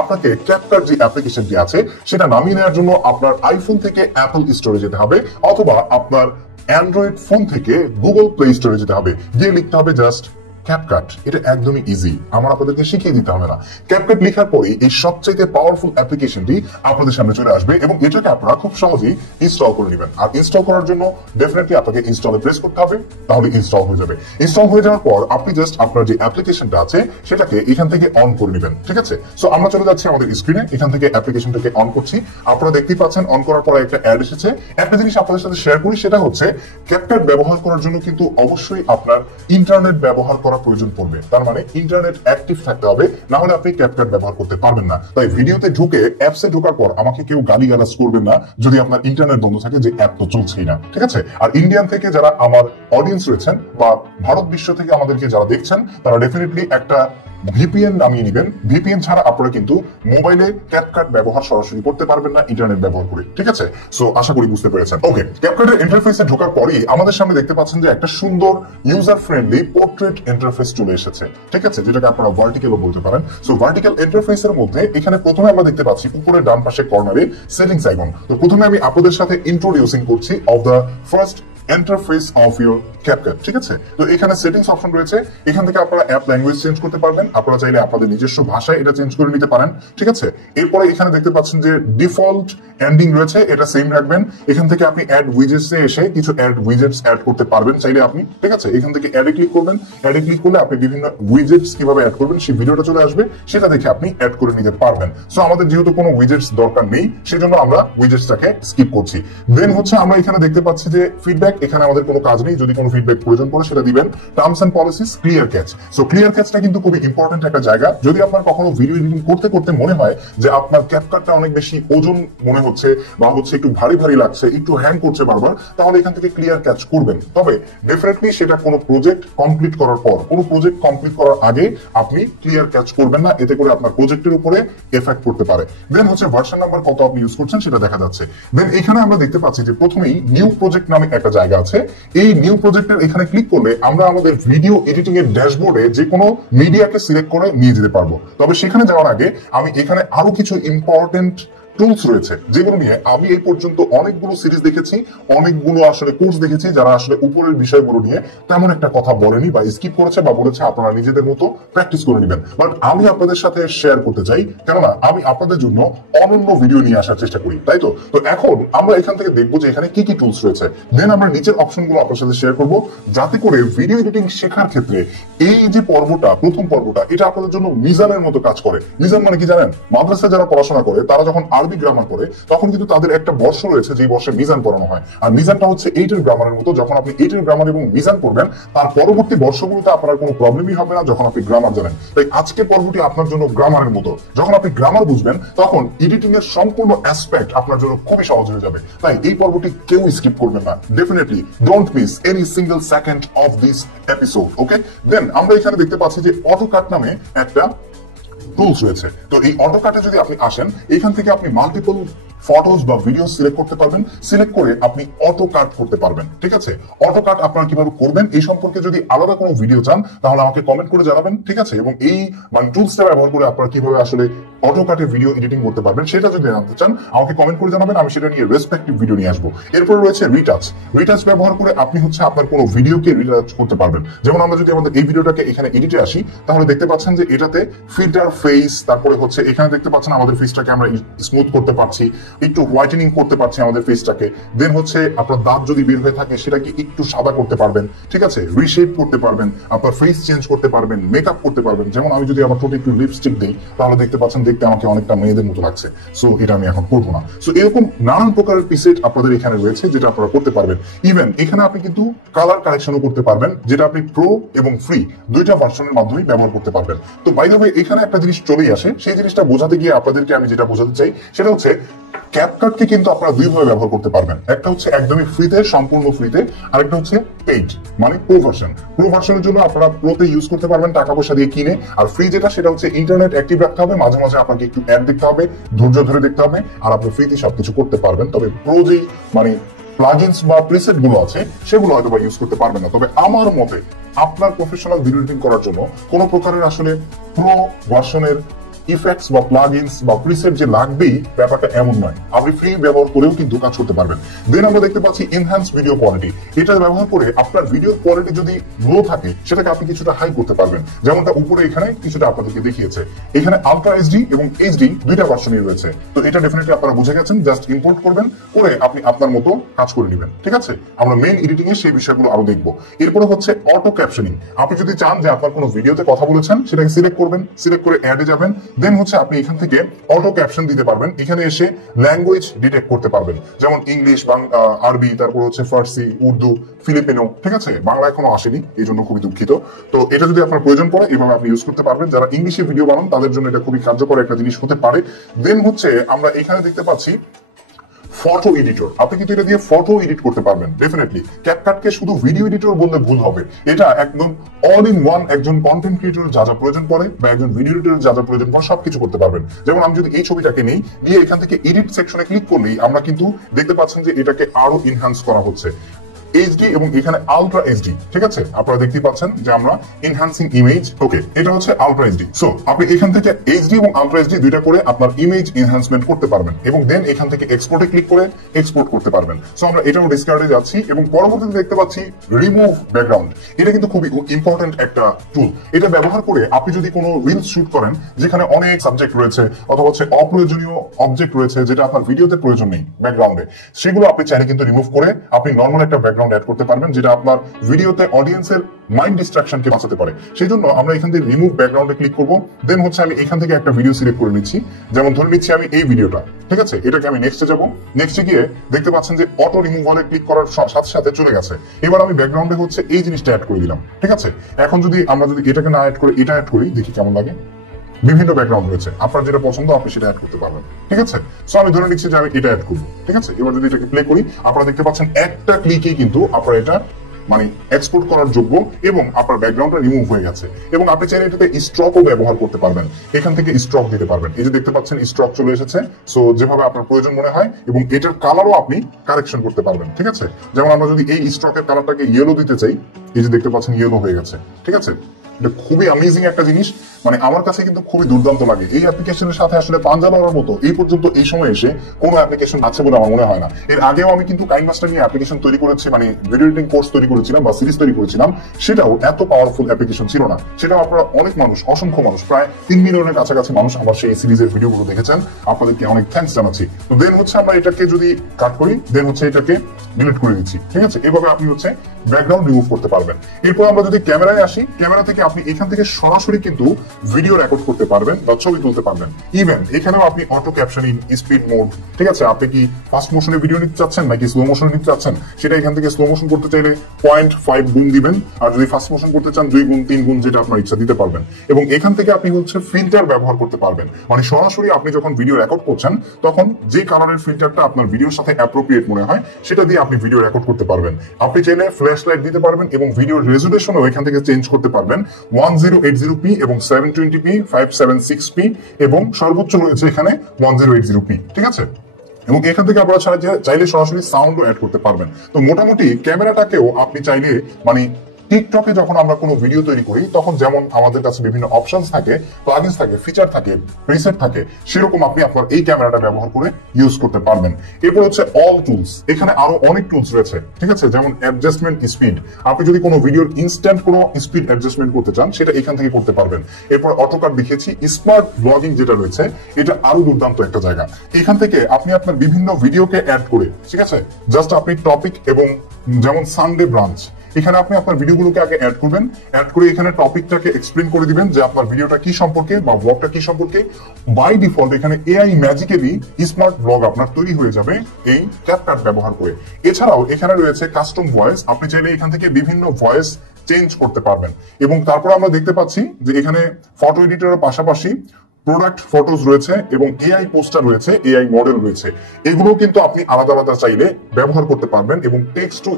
আপনাকে ক্যাপকাট যে অ্যাপ্লিকেশনটি আছে সেটা নামিয়ে নেওয়ার জন্য আপনার আইফোন থেকে অ্যাপল স্টোরে যেতে হবে, অথবা আপনার অ্যান্ড্রয়েড ফোন থেকে গুগল প্লে স্টোরে যেতে হবে, গিয়ে লিখতে হবে জাস্ট ক্যাপকাট। এটা একদমই ইজি, আমার আপনাদেরকে শিখিয়ে দিতে হবে না। ক্যাপকাট লেখার পরে এই সবচেয়ে পাওয়ারফুল অ্যাপ্লিকেশনটি আপনাদের সামনে চলে আসবে এবং এটাকে আপনারা খুব সহজেই ইনস্টল করে নেবেন। আর ইনস্টল করার জন্য ডেফিনেটলি আপনাকে ইনস্টলে প্রেস করতে হবে, তাহলে ইনস্টল হয়ে যাবে। ইনস্টল হয়ে যাওয়ার পর আপনি জাস্ট আপনার যে অ্যাপ্লিকেশনটা আছে সেটাকে এখান থেকে অন করে নেবেন, ঠিক আছে? সো আমরা চলে যাচ্ছি আমাদের স্ক্রিনে, এখান থেকে অ্যাপ্লিকেশনটাকে অন করছি। আপনারা দেখতেই পাচ্ছেন অন করার পরে একটা অ্যাড এসেছে। একটা জিনিস আপনাদের সাথে শেয়ার করি, সেটা হচ্ছে ক্যাপকাট ব্যবহার করার জন্য কিন্তু অবশ্যই আপনার ইন্টারনেট ব্যবহার করা প্রয়োজন পড়বে। তার মানে ইন্টারনেট অ্যাক্টিভ থাকতে হবে, না হলে আপনি ক্যাপকাট ব্যবহার করতে পারবেন না। তাই ভিডিওতে ঢুকে অ্যাপসে ঢোকার পর আমাকে কেউ গালিগালাজ করবেন না যদি আপনার ইন্টারনেট বন্ধ থাকে, যে অ্যাপ তো চলছেই না, ঠিক আছে? আর ইন্ডিয়ান থেকে যারা আমার অডিয়েন্স রয়েছেন বা ভারত বিশ্ব থেকে আমাদেরকে যারা দেখছেন, তারা ডেফিনেটলি একটা ভিপিএন নামিয়ে নেবেন। ভিপিএন ছাড়া আপনারা কিন্তু মোবাইলে ক্যাপকাট ব্যবহার সরাসরি করতে পারবেন না ইন্টারনেট ব্যবহার করে, ঠিক আছে? সো আশা করি বুঝতে পেরেছেন। ওকে, ক্যাপকাটের ইন্টারফেসে ঢোকার পরেই আমাদের সামনে দেখতে পাচ্ছেন যে একটা সুন্দর ইউজার ফ্রেন্ডলি পোর্ট্রেট ইন্টারফেস চলে এসেছে, ঠিক আছে? যেটাকে আপনারা ভার্টিক্যালও বলতে পারেন। সো ভার্টিক্যাল ইন্টারফেসের মধ্যে এখানে প্রথমে আমরা দেখতে পাচ্ছি উপরে ডান পাশে কর্নারে সেটিংস আইকন। তো প্রথমে আমি আপনাদের সাথে ইন্ট্রোডিউসিং করছি of the first interface of your CapCut, ঠিক আছে? তো এখানে সেটিংস অপশন রয়েছে, এখান থেকে আপনারা অ্যাপ ল্যাঙ্গুয়েজ চেঞ্জ করতে পারবেন। আপনারা চাইলে আপনাদের নিজস্ব ভাষায় এটা চেঞ্জ করে নিতে পারেন, ঠিক আছে? এরপরে এখানে দেখতে পাচ্ছেন যে ডিফল্ট এন্ডিং রয়েছে, এটা সেম রাখবেন। এখান থেকে আপনি অ্যাড উইজেটসে এসে কিছু অ্যাড উইজেটস অ্যাড করতে পারবেন চাইলে আপনি, ঠিক আছে? এখান থেকে অ্যাডে ক্লিক করবেন। অ্যাডে ক্লিক করলে আপনি বিভিন্ন উইজেটস কিভাবে অ্যাড করবেন সেই ভিডিওটা চলে আসবে, সেটা দেখে আপনি অ্যাড করে নিতে পারবেন। সো আমাদের যেহেতু কোনো উইজেটস দরকার নেই, সেজন্য আমরা উইজেটসটাকে স্কিপ করছি। দেন হচ্ছে আমরা এখানে দেখতে পাচ্ছি যে ফিডব্যাক, এখানে আমাদের কোনো কাজ নেই। যদি কোনো ফিডব্যাক প্রয়োজন পড়ে সেটা দিবেন। Terms and policies, clear catch. So clear ক্যাচটা কিন্তু খুবই ইম্পর্টেন্ট একটা জায়গা। যদি আপনার কখনো ভিডিও এডিটিং করতে করতে মনে হয় যে আপনার ক্যাপকাটটা অনেক বেশি ওজন মনে হচ্ছে বা হচ্ছে একটু ভারী ভারী লাগছে, একটু হ্যাং করছে বারবার, তাহলে এখান থেকে ক্লিয়ার ক্যাচ করবেন। তবে ডেফিনেটলি সেটা কোনো প্রজেক্ট কমপ্লিট করার পর, কোনো প্রজেক্ট কমপ্লিট করার আগে আপনি ক্লিয়ার ক্যাচ করবেন না, এতে করে আপনার প্রজেক্টের উপরে এফেক্ট করতে পারে। দেন হচ্ছে ভার্সন নাম্বার কত আপনি ইউজ করছেন সেটা দেখা যাচ্ছে। দেন এখানে আমরা দেখতে পাচ্ছি যে প্রথমেই নিউ প্রজেক্ট নামে একটা জায়গা আছে। এই নিউ প্রজেক্টের এখানে ক্লিক করলে আমরা আমাদের ভিডিও এডিটিং এর ড্যাশবোর্ডে যে কোনো মিডিয়াকে সিলেক্ট করে নিয়ে যেতে পারবো। তবে সেখানে যাওয়ার আগে আমি এখানে আরো কিছু ইম্পর্টেন্ট টুলস রয়েছে যেগুলো নিয়ে আমি এই পর্যন্ত অনেকগুলো সিরিজ দেখেছি, অনেকগুলো আসলে কোর্স দেখেছি যারা আসলে উপরের বিষয়গুলো নিয়ে তেমন একটা কথা বলেনি বা স্কিপ করেছে বা বলেছে আপনারা নিজেদের মতো প্র্যাকটিস করে নেবেন। বাট আমি আপনাদের সাথে শেয়ার করতে চাই, কেননা আমি আপনাদের জন্য অনন্য ভিডিও নিয়ে আসার চেষ্টা করি, তাই তো? তো এখন আমরা এখান থেকে দেখবো যে এখানে কি কি টুলস রয়েছে। দেন আমরা নিচের অপশনগুলো আপনার সাথে শেয়ার করবো, যাতে করে ভিডিও এডিটিং শেখার ক্ষেত্রে এই যে পর্বটা, প্রথম পর্বটা, এটা আপনাদের জন্য মিজানের মতো কাজ করে। মিজান মানে কি জানেন? মাদ্রাসায় যারা পড়াশোনা করে তারা যখন আরবি গ্রামার করে তখন কিন্তু তাদের একটা বর্ষ রয়েছে যে বর্ষে মিজান পড়ানো হয়। আর মিজানটা হচ্ছে এইটের গ্রামারের মতো। যখন আপনি এইটের গ্রামার এবং মিজান পড়বেন, তার পরবর্তী বর্ষগুলোতে আপনার কোনো প্রবলেমই হবে না যখন আপনি গ্রামার জানেন। তাই আজকে পর্বটি আপনার জন্য গ্রামারের মতো। যখন আপনি গ্রামার বুঝবেন তখন এডিটিং এর সম্পূর্ণ অ্যাসপেক্ট আপনার জন্য খুবই সহজ হয়ে যাবে। তাই এই পর্বটি কেউ স্কিপ করবেন না। Definitely don't miss any single second of this episode, okay? Then আমরা এখানে দেখতে পাচ্ছি যে অটোকাট নামে একটা টুলস রয়েছে। তো এই অটোকাটে যদি আপনি আসেন, এখান থেকে আপনি মাল্টিপল ফটোস বা ভিডিও সিলেক্ট করতে পারবেন। সিলেক্ট করে আপনি অটো কাট করতে পারবেন, ঠিক আছে? অটো কাট আপনারা কিভাবে করবেন এই সম্পর্কে যদি আলাদা কোনো ভিডিও চান তাহলে আমাকে কমেন্ট করে জানাবেন, ঠিক আছে? এবং এই মানে টুলসটা ব্যবহার করে আপনারা কিভাবে আসলে অটো কাটে ভিডিও এডিটিং করতে পারবেন সেটা যদি জানতে চান আমাকে কমেন্ট করে জানাবেন, আমি সেটা নিয়ে রেসপেক্টিভ ভিডিও নিয়ে আসবো। এরপর রয়েছে রিটাচ। রিটাচ ব্যবহার করে আপনি হচ্ছে আপনার কোনো ভিডিওকে রিটাচ করতে পারবেন। যেমন আমরা যদি আমাদের এই ভিডিওটাকে এখানে এডিটে আসি, তাহলে দেখতে পাচ্ছেন যে এটাতে ফিল্টার ফেস, তারপরে হচ্ছে এখানে দেখতে পাচ্ছেন আমাদের ফেসটাকে আমরা স্মুথ করতে পারছি, একটু হোয়াইটেনিং করতে পারছি আমাদের ফেসটাকে। দেন হচ্ছে আপনার দাঁত যদি বের হয়ে থাকে সেটাকে একটু সাদা করতে পারবেন, ঠিক আছে? রিশেপ করতে পারবেন, আপনার ফেস চেঞ্জ করতে পারবেন, মেকআপ করতে পারবেন। যেমন আমি যদি আমার ঠোঁটে একটু লিপস্টিক দিই তাহলে দেখতে পাচ্ছেন দেখতে আমাকে অনেকটা মেয়েদের মতো লাগছে। সো এটা আমি এখন করবো না। সো এরকম নানান প্রকারের প্রিসেট আপনাদের এখানে রয়েছে যেটা আপনারা করতে পারবেন। ইভেন এখানে আপনি কিন্তু কালার কারেকশনও করতে পারবেন, যেটা আপনি প্রো এবং ফ্রি দুইটা ভার্সনের মাধ্যমে ব্যবহার করতে পারবেন। তো বাই দ্য ওয়ে এখানে একটা জিনিস চলেই আসে, সেই জিনিসটা বোঝাতে গিয়ে আপনাদেরকে আমি যেটা বোঝাতে চাই সেটা হচ্ছে ক্যাপকাটকে কিন্তু আপনারা দুইভাবে ব্যবহার করতে পারবেন। একটা হচ্ছে একদমই ফ্রিতে, সম্পূর্ণ ফ্রিতে, আরেকটা হচ্ছে পেইড মানে প্রো ভার্সন। প্রো ভার্সনের জন্য আপনারা প্রোতে ইউজ করতে পারবেন টাকা পয়সা দিয়ে কিনে। আর ফ্রি যেটা সেটা হচ্ছে ইন্টারনেট অ্যাক্টিভ রাখতে হবে, মাঝে মাঝে আপনাকে একটু অ্যাড দেখতে হবে, ধৈর্য ধরে দেখতে হবে, আর আপনি ফ্রিতে সবকিছু করতে পারবেন। তবে প্রো যেই মানে প্লাগইনস বা প্রিসেট গুলো আছে সেগুলো হয়তো বা ইউজ করতে পারবেন না। তবে আমার মতে আপনার প্রফেশনাল ভিডিও এডিটিং করার জন্য কোনো প্রকারের আসলে প্রো ভার্সনের ইফেক্টস বা প্লাগইনস বা প্রিসেট যে লাগবেই ব্যাপারটা এমন নয়, আপনি ফ্রি ব্যবহার করেও কিন্তু কাজ করতে পারবেন। দেন আমরা দেখতে পাচ্ছি এনহ্যান্স ভিডিও কোয়ালিটি। এটা ব্যবহার করে আপনার ভিডিও কোয়ালিটি যদি লো থাকে সেটাকে আপনি কিছুটা হাই করতে পারবেন, যেমনটা উপরে এখানে কিছুটা আপনাদেরকে দেখিয়েছে। এখানে আলট্রা এইচডি এবং এইচডি দুইটা ভার্সনই রয়েছে। তো এটা ডেফিনেটলি আপনারা বুঝে গেছেন, জাস্ট ইম্পোর্ট করবেন, করে আপনি আপনার মতো কাজ করে নেবেন। ঠিক আছে, আমরা মেইন এডিটিং এ সেই বিষয়গুলো আরো দেখবো। এরপরে হচ্ছে অটো ক্যাপশনিং। আপনি যদি চান যে আপনার কোনো ভিডিওতে কথা বলেছেন সেটাকে সিলেক্ট করবেন, সিলেক্ট করে অ্যাডে যাবেন, দেন হচ্ছে আপনি এখান থেকে অটো ক্যাপশন দিতে পারবেন। এখানে এসে ল্যাঙ্গুয়েজ ডিটেক্ট করতে পারবেন, যেমন ইংলিশ, আরবি, তারপর হচ্ছে ফার্সি, উর্দু, ফিলিপিনো। ঠিক আছে, বাংলা এখনো আসেনি, এই জন্য খুবই দুঃখিত। তো এটা যদি আপনার প্রয়োজন পড়ে এইভাবে আপনি ইউজ করতে পারবেন। যারা ইংলিশে ভিডিও বানান তাদের জন্য এটা খুবই কার্যকর একটা জিনিস হতে পারে। দেন হচ্ছে আমরা এখানে দেখতে পাচ্ছি ফটো এডিটর। আপনি কিন্তু এটা দিয়ে ফটো এডিট করতে পারবেন। ডেফিনেটলি ক্যাপকাটকে শুধু ভিডিও এডিটর বললে ভুল হবে, এটা একদম অল ইন ওয়ান। একজন কন্টেন্ট ক্রিয়েটর যা যা প্রয়োজন পড়ে বা একজন ভিডিও এডিটর যা যা প্রয়োজন পড়ে সবকিছু করতে পারবেন। যেমন আমি যদি এই ছবিটাকে নেই, দিয়ে এখান থেকে এডিট সেকশনে ক্লিক করলেই আমরা কিন্তু দেখতে পাচ্ছেন যে এটাকে আরো ইনহ্যান্স করা হচ্ছে। এইচডি এবং এখানে আলট্রা এইচডি। ঠিক আছে, আপনারা দেখতে পাচ্ছেন যে আমরা এনহ্যান্সিং ইমেজ, ওকে, এটা হচ্ছে আলট্রা এইচডি। সো আপনি এখান থেকে এইচডি এবং আলট্রা এইচডি দুইটা করে আপনার ইমেজ এনহ্যান্সমেন্ট করতে পারবেন এবং দেন এখান থেকে এক্সপোর্টে ক্লিক করে এক্সপোর্ট করতে পারবেন। সো আমরা এটাও ডিসকার্ডে যাচ্ছি এবং পরবর্তীতে দেখতে পাচ্ছি রিমুভ ব্যাকগ্রাউন্ড। এটা কিন্তু খুবই ইম্পর্টেন্ট একটা টুল। এটা ব্যবহার করে আপনি যদি কোনো রিলস শুট করেন যেখানে অনেক সাবজেক্ট রয়েছে অথবা হচ্ছে অপ্রয়োজনীয় অবজেক্ট রয়েছে যেটা আপনার ভিডিওতে প্রয়োজন নেই ব্যাকগ্রাউন্ডে, সেগুলো আপনি চাইলে কিন্তু রিমুভ করে আপনি নর্মাল একটা ব্যাকগ্রাউন্ড অ্যাড করতে পারবেন, যেটা আপনার ভিডিওতে অডিয়েন্সের মাইন্ড ডিস্ট্রাকশনকে বাঁচাতে পারে। সেই জন্য আমরা এখান থেকে রিমুভ ব্যাকগ্রাউন্ডে ক্লিক করবো। দেন হচ্ছে আমি এখান থেকে একটা ভিডিও সিলেক্ট করে নিচ্ছি, যেমন ধরে নিচ্ছি আমি এই ভিডিওটা। ঠিক আছে, এটাকে আমি নেক্সটে যাবো। নেক্সটে গিয়ে দেখতে পাচ্ছেন যে অটো রিমুভ হলে ক্লিক করার সাথে সাথে চলে গেছে। এবার আমি ব্যাকগ্রাউন্ডে হচ্ছে এই জিনিসটা অ্যাড করে দিলাম। ঠিক আছে, এখন যদি আমরা যদি এটাকে না অ্যাড করে এটা অ্যাড করি, দেখি কেমন লাগে। বিভিন্ন ব্যাকগ্রাউন্ড রয়েছে, আপনার যেটা পছন্দ আপনি সেটা অ্যাড করতে পারবেন। ঠিক আছে, সো আমি ধরে নিচ্ছি যে আমি এটা অ্যাড করবো। ঠিক আছে, এবার যদি এটাকে প্লে করি, আপনারা দেখতে পাচ্ছেন একটা ক্লিকেই কিন্তু আপনার এটা মানে এক্সপোর্ট করার যোগ্য এবং আপনার ব্যাকগ্রাউন্ডটা রিমুভ হয়ে গেছে। এবং আপনি চাইলে এটাতে স্ট্রকও ব্যবহার করতে পারবেন, এখান থেকে স্ট্রক দিতে পারবেন। এই যে দেখতে পাচ্ছেন স্ট্রক চলে এসেছে। সো যেভাবে আপনার প্রয়োজন মনে হয়, এবং এটার কালারও আপনি কারেকশন করতে পারবেন। ঠিক আছে, যেমন আমরা যদি এই স্ট্রকের কালারটাকে ইয়েলো দিতে চাই, এই যে দেখতে পাচ্ছেন ইয়েলো হয়ে গেছে। ঠিক আছে, এটা খুবই অ্যামেজিং একটা জিনিস, মানে আমার কাছে কিন্তু খুবই দুর্দান্ত লাগে। এই অ্যাপ্লিকেশনের সাথে আসলে পাঞ্জা লড়ার মতো এই পর্যন্ত এই সময় এসে কোনো অ্যাপ্লিকেশন আছে বলে আমার মনে হয় না। এর আগেও আমি কিন্তু কাইনমাস্টার নিয়ে অ্যাপ্লিকেশন তৈরি করেছি, মানে ভিডিও এডিটিং কোর্স তৈরি করেছিলাম বা সিরিজ তৈরি করেছিলাম, সেটাও এত পাওয়ারফুল অ্যাপ্লিকেশন ছিল না। সেটাও আপনারা অনেক মানুষ, অসংখ্য মানুষ, প্রায় 3 মিলিয়নের কাছাকাছি মানুষ আমার সেই সিরিজের ভিডিওগুলো দেখেছেন। আপনাদেরকে অনেক থ্যাঙ্কস জানাচ্ছি। তো দেন হচ্ছে আমরা এটাকে যদি কাট করি, দেন হচ্ছে এটাকে ডিলিট করে দিচ্ছি। ঠিক আছে, এভাবে আপনি হচ্ছে ব্যাকগ্রাউন্ড রিমুভ করতে পারবেন। এরপর আমরা যদি ক্যামেরায় আসি, ক্যামেরা থেকে আপনি এখান থেকে সরাসরি কিন্তু ভিডিও রেকর্ড করতে পারবেন বা ছবি তুলতে পারবেন। ইভেন এখানেও আপনি অটো ক্যাপশনিং, স্পিড মোড, ঠিক আছে, আপনি কি ফাস্ট মোশনে ভিডিও নিতে চাচ্ছেন নাকি স্লো মোশনে নিতে চাচ্ছেন, সেটা এখান থেকে স্লো মোশন করতে চাইলে 0.5 গুণ দিবেন, আর যদি ফাস্ট মোশন করতে চান 2 গুণ 3 গুণ, যেটা আপনার ইচ্ছা দিতে পারবেন। এবং এখান থেকে আপনি হচ্ছে ফিল্টার ব্যবহার করতে পারবেন, মানে সরাসরি আপনি যখন ভিডিও রেকর্ড করছেন তখন যে কালারের ফিল্টারটা আপনার ভিডিওর সাথে অ্যাপ্রোপ্রিয়েট মনে হয় সেটা দিয়ে আপনি ভিডিও রেকর্ড করতে পারবেন। আপনি চাইলে ফ্ল্যাশ লাইট দিতে পারবেন এবং ভিডিওর রেজুলেশনও এখান থেকে চেঞ্জ করতে পারবেন। 1080p এবং 720p, 576p এবং সর্বোচ্চ রয়েছে এখানে 1080p। ঠিক আছে, এবং এখান থেকে আপনারা চাইলে সরাসরি সাউন্ডও অ্যাড করতে পারবেন। তো মোটামুটি ক্যামেরাটাকেও আপনি চাইলে মানে টিকটকে যখন আমরা কোনো ভিডিও তৈরি করি তখন যেমন আমাদের কাছে বিভিন্ন অপশনস থাকে, প্লাগইনস থাকে, ফিচার থাকে, প্রিসেট থাকে, সেরকম আপনি আপনার এই ক্যামেরাটা ব্যবহার করে ইউজ করতে পারবেন। এরপর হচ্ছে অল টুলস। এখানে আরো অনেক টুলস রয়েছে। ঠিক আছে, যেমন অ্যাডজাস্টমেন্ট স্পিড। আপনি যদি কোনো ভিডিওর ইনস্ট্যান্ট কোনো স্পিড অ্যাডজাস্টমেন্ট করতে চান সেটা এখান থেকে করতে পারবেন। এরপর অটোকাট দেখিয়েছি। স্মার্ট ব্লগিং যেটা রয়েছে এটা আরো দুর্দান্ত একটা জায়গা। এখান থেকে আপনি আপনার বিভিন্ন ভিডিওকে অ্যাড করে, ঠিক আছে, জাস্ট আপনি টপিক এবং যেমন সানডে ব্রাঞ্চ, এখানে আপনি আপনার ভিডিওগুলোকে আগে অ্যাড করবেন, অ্যাড করে এখানে টপিকটাকে এক্সপ্লেন করে দিবেন যে আপনার ভিডিওটা কি সম্পর্কে বা ব্লগটা কি সম্পর্কে। বাই ডিফল্ট এখানে এআই ম্যাজিক্যালি স্মার্ট ব্লগ আপনার তৈরি হয়ে যাবে এই ক্যাপকাট ব্যবহার করে। এছাড়াও এখানে রয়েছে কাস্টম ভয়েস। আপনি চাইলে এখান থেকে বিভিন্ন ভয়েস চেঞ্জ করতে পারবেন। এবং তারপর আমরা দেখতে পাচ্ছি যে এখানে ফটো এডিটরের পাশাপাশি প্রোডাক্ট ফটোজ রয়েছে এবং এআই পোস্টার রয়েছে, এআই মডেল রয়েছে। এগুলো কিন্তু আপনি আলাদা আলাদা চাইলে ব্যবহার করতে পারবেন এবং টেক্সট টু